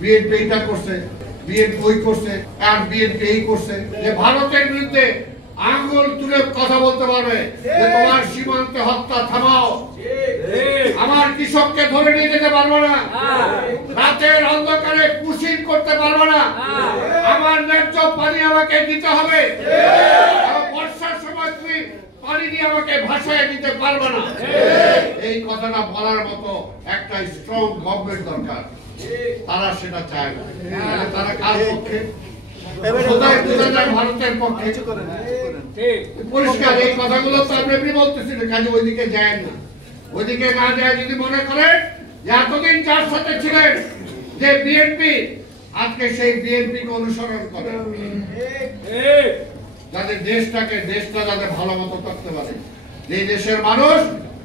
BNP এটা করছে, BNP ওই করছে, আর বিএনপি এই করছে। যে ভারতের বিরুদ্ধে আঙ্গুল তুলে কথা বলতে পারবে যে তোমার সীমান্তে হত্যা থামাও, আমার কৃষককে ধরে নিয়ে যেতে পারবো না, রাতের অন্ধকারে কুশিন করতে পারবো না, আমার ন্যায্য পানি আমাকে দিতে হবে, বর্ষার সময় তুমি পানি দিয়ে আমাকে ভাসায় দিতে পারবো না। এই কথাটা বলার মতো একটা স্ট্রং গভর্নমেন্ট দরকার। তারা সেটা চায় না। তারা কার পক্ষে? ভারতের পক্ষে। পরিষ্কার এই কথাগুলো তো আমরা বলতেছি না, কাজে ওইদিকে যায় না। ওইদিকে না যায় যদি মনে করেন যে এতদিন যার সাথে ছিলেন যে বিএনপি, আজকে সেই বিএনপি কে অনুসরণ করে, যাদের দেশটা যাতে ভালো মতো করতে পারে। যে দেশের মানুষ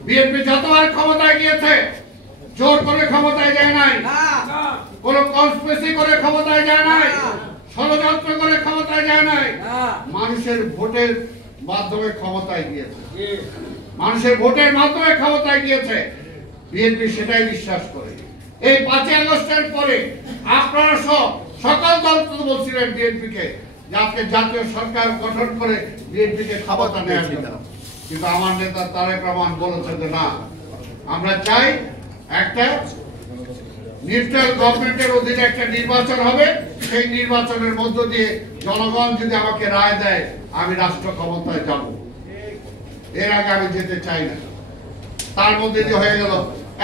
বিএনপি যতবার ক্ষমতায় গিয়েছে জোর করে ক্ষমতায় যায় নাই, কোন কনস্পিরেসি করে ক্ষমতায় যায় নাই, ষড়যন্ত্র করে ক্ষমতায় যায় নাই, মানুষের ভোটের মাধ্যমে ক্ষমতায় গিয়েছে, মানুষের ভোটের মাধ্যমে ক্ষমতায় গিয়েছে। বিএনপি সেটাই বিশ্বাস করে। এই 5ই আগস্টের পরে আপনারা সকল দল বলছিলেন বিএনপি কে যে আজকে জাতীয় সরকার গঠন করে বিএনপি কে ক্ষমতা নেওয়া যেত, কিন্তু আমার নেতা তারেক রহমান বলেছেন যে না, আমরা চাই একটা নিউট্রাল গভর্নমেন্টের অধীনে একটা নির্বাচন হবে, সেই নির্বাচনের মধ্য দিয়ে জনগণ যদি আমাকে রায় দেয় আমি রাষ্ট্র ক্ষমতায় যাব, এর আগে আমি যেতে চাই না। তার মধ্যে দিয়ে হয়ে গেল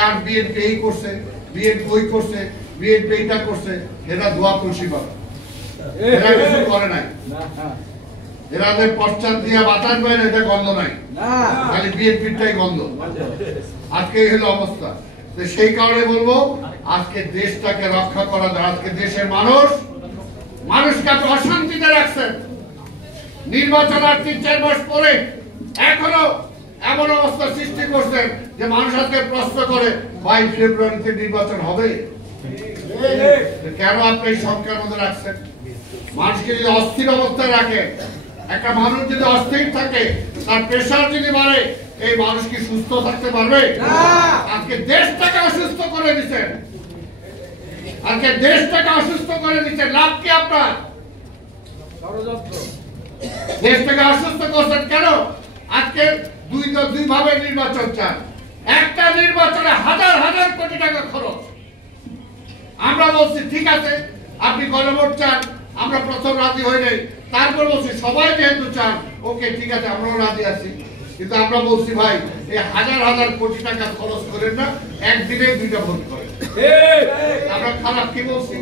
আর বিএনপি এই করছে, বিএনপি ওই করছে, বিএনপি এইটা করছে, এটা ধোয়া খুশি করে, এরা কিছু করে নাই, এরাদের পশ্চাৎ দিয়ে বাতাস বের, এটা গন্ধ নাই, খালি বিএনপিটাই গন্ধ। আজকে এই হলো অবস্থা। সেই কারণে বলবো আজকে দেশটাকে রক্ষা করা যায়। আজকে দেশের মানুষকে আপনি অশান্তিতে রাখছেন। নির্বাচন আর 3-4 মাস পরে এখনো এমন অবস্থা সৃষ্টি করছেন যে মানুষ আজকে প্রশ্ন করে 22 ফেব্রুয়ারিতে নির্বাচন হবে কেন? আপনি এই সংখ্যার মধ্যে রাখছেন। মানুষকে যদি অস্থির অবস্থায় রাখে, একটা মানুষ যদি অস্থির থাকে, তার প্রেশার যদি বাড়ে, এই মানুষ কি সুস্থ থাকতে পারবে? আজকে দেশটাকে অসুস্থ করে দিচ্ছেন, আজকে দেশটাকে অসুস্থ করে দিচ্ছেন। লাভ কি আপনার? দেশটাকে অসুস্থ করছেন কেন? আজকে দুই ভাবে নির্বাচন চান। একটা নির্বাচনে হাজার হাজার কোটি টাকা খরচ। আমরা বলছি ঠিক আছে, আপনি গণভোট চান, আমরা প্রথম রাজি হই নাই, তারপর বলছি সবাই যেহেতু চান ওকে ঠিক আছে আমরাও রাজি আছি, কিন্তু আমরা বলছি ভাই এই হাজার হাজার কোটি টাকা খরচ করেন না, একদিনে 2টা ভোট করেন। আমরা খারাপ কি বলছি?